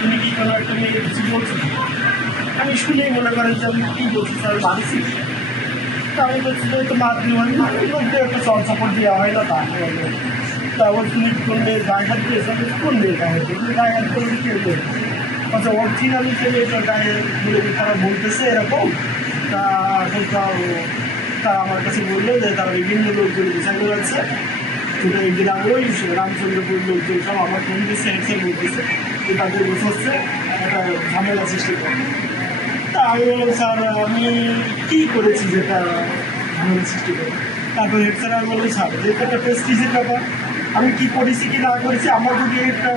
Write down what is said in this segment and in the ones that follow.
তুমি কি কোনো একটা মেয়ে কিছু বলছো? আমি শুনেই মনে করেন যে আমি কী বলছি স্যার মানছি। তা আমি বলছি যে তো মাতৃভাষী মধ্যে একটা চর্চাপট দেওয়া হয় না তা তারপর তুমি কোন মেয়ের গায়ে হাত দিয়েছো? কোন মেয়ের গায়ে হাত দিয়ে গায়ে হাত করে কেউ দেবে? আচ্ছা অরিজিনালি যে মেয়েটার গায়ে বলে তারা বলতেছে এরকম। তা তারা আমার কাছে বললো যে তারা বিভিন্ন লোকজন বিচার করেছে। কিন্তু এই গ্রামের ওই রামচন্দ্রপুর লোকজন সব আমার ফোন দিচ্ছে হেঁটে বলতেছে যে তাদের বসে একটা ঝামেলা সৃষ্টি করে। তা আমি বললাম স্যার আমি কী করেছি যেটা ঝামেলা সৃষ্টি করে? তারপর হেড স্যার আমি বললাম স্যার যেটা একটা প্রেস্টিজের ব্যাপার, আমি কী করেছি কি না করেছি আমার যদি একটা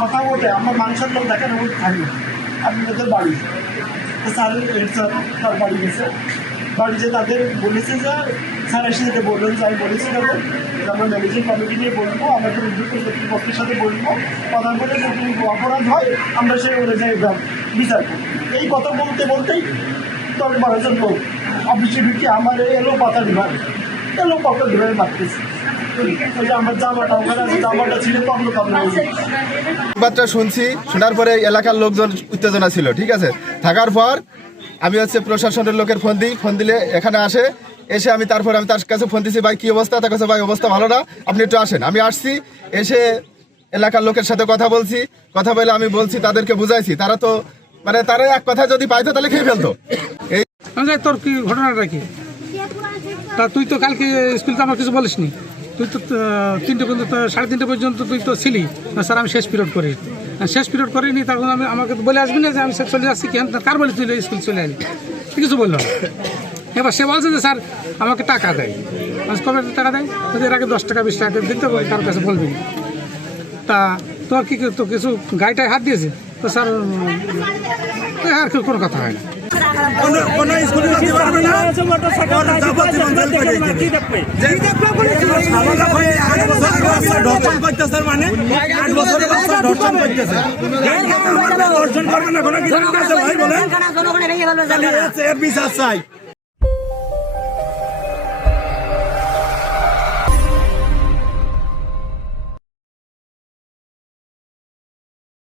কথা বলতে আমার মানুষের লোক দেখেন আমি থাকি আপনি ওদের বাড়ি। তো স্যার হেড স্যার তার বাড়ি গেছে, বাড়ি যে তাদের বলেছে যে স্যার এসে যেতে বললেন যে আমি বলেছি তাদের যে আমরা ম্যানেজিং কমিটি নিয়ে বলবো, আমাদের উদ্যোগ কর্তৃপক্ষের সাথে বলবো, কথা বলে যদি অপরাধ হয় আমরা সেই অনুযায়ী বিচার করি। এই কথা বলতে বলতেই 10-12 লোক অফিসে ঢুকে আমার এলো পাতা ডিভাইড মারতেছে। আমার জামাটা ওখানে আছে, জামাটা ছিল বাচ্চা শুনছি, শোনার পরে এলাকার লোকজন উত্তেজনা ছিল, ঠিক আছে। থাকার পর আমি প্রশাসনের লোকের ফোন দিই, ফোন দিলে এখানে এসে আমি তার কাছে ফোন দিছি, ভাই কী অবস্থা? তার কাছে ভাই অবস্থা ভালো না, আপনি একটু আসেন। আমি আসছি, এসে এলাকার লোকের সাথে কথা বলছি, কথা বলে আমি বলছি তাদেরকে বুঝাইছি, তারা তো তারা এক কথা যদি পাইতো তাহলে খেয়ে ফেলতো। এই তোর কি ঘটনাটা কি? তা তুই তো কালকে স্কুল তো আমার কিছু বলিস নি, তুই তো 3টে পর্যন্ত 3:30 পর্যন্ত তুই তো ছিলি। স্যার আমি শেষ পিরিয়ড করি, শেষ পিরিয়ড করিনি, তখন আমাকে বলে আসবি না যে আমি চলে যাচ্ছি, কি কার বলে তুই স্কুল চলে আলি? কিছু বললো না। এবার সে বলছে যে স্যার আমাকে টাকা দেয়। কবে টাকা দেয়? এর আগে 10 টাকা 20 টাকা দিতে হবে, কারোর কাছে বলবি না। তা তোর কি তো কিছু গাড়িটায় হাত দিয়েছে তো স্যার আর কোনো কথা হয় না। বিচার চাই।